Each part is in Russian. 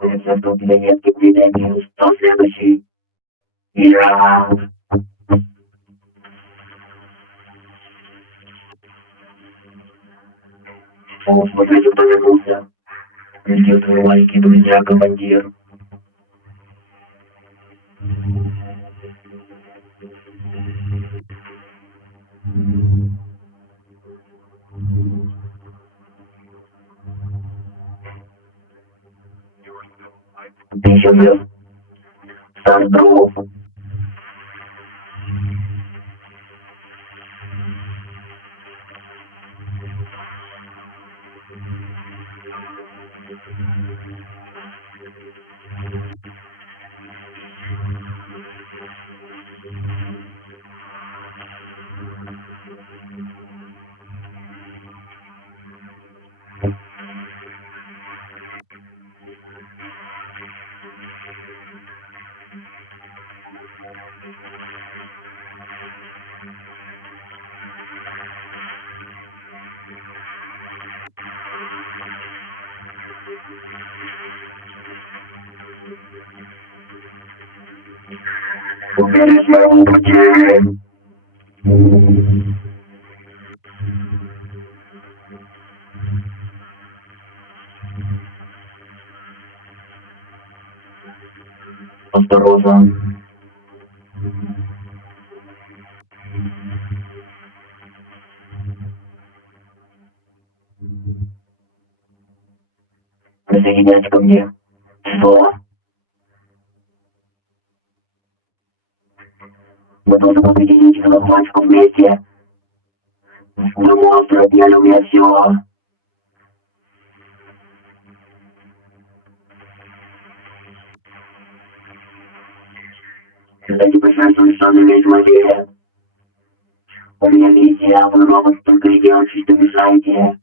Рецепт у тебя нет, Лебиус. Кто следующий? Я. О, смотрите, кто вернулся. Где твои маленькие друзья, командир? Ты еще жив? Сам здоров. Убери с моего пути! Осторожно. Присоединяйся ко мне. Что? Мы должны победить эту мальчику вместе. Вы монстры, отняли у меня все. Кстати, пожалуйста, что за весь мир? У меня миссия, вы робот, только и делайте, что мешаете.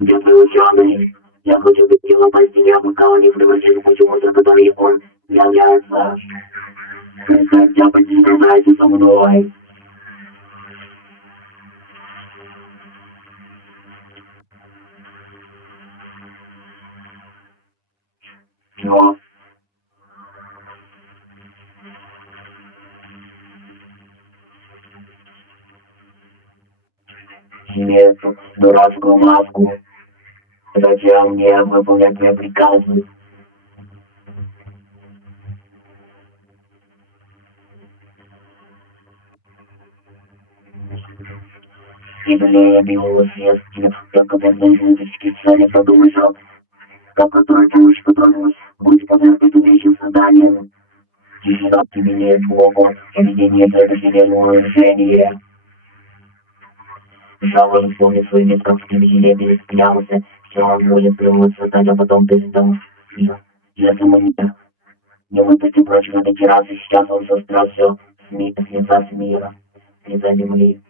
Где твой ученый? Я хочу быть его по стене, пока он не превратит в кучу мусора, который он является. Хотя бы не сражайся со мной. Чего? Себе эту дурацкую маску. Зачем мне выполнять твои приказы? Лебиус, если только для физических целей подумай, как который получит которому будет подвергнуть увечьим созданием. Тишина применяет блоку поведения это вселенного решения. Жалко вспомнить свой вид, как в телевизоре пересклялся, все он будет прямой создать, а потом перестал. Если мы не выпустим против этой террасы, сейчас он застрял все с лица с мира, с лица земли.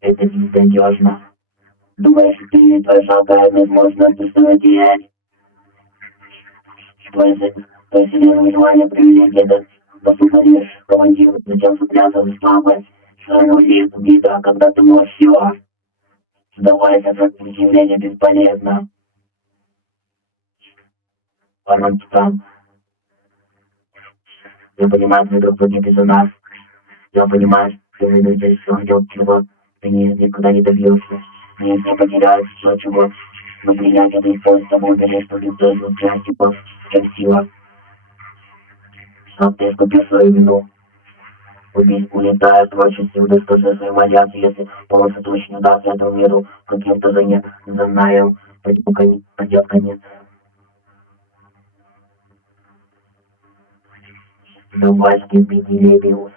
Это безнадежно. Думаешь, ты твоя жалкая возможность установить? Твоя вселенная желание привилегия, да послушаешь командиру, зачем цепляться за слабость? Своего вида, когда ты можешь все. Сдавайся, сопротивление бесполезно. Парантитан. Я понимаю, что друг погиб из-за нас. Я понимаю, что мы здесь все ждет, чего ты никуда не добьешься. Они не потеряют все, чего восприятие это использует собой, что ты должен часть типа сила. Чтоб ты искупил свою вину. Убийц улетает прочь отсюда, что за своим валяться, если полностью точно даст этому миру каким-то знаем, придет конец. Давай скипите, Лебиус.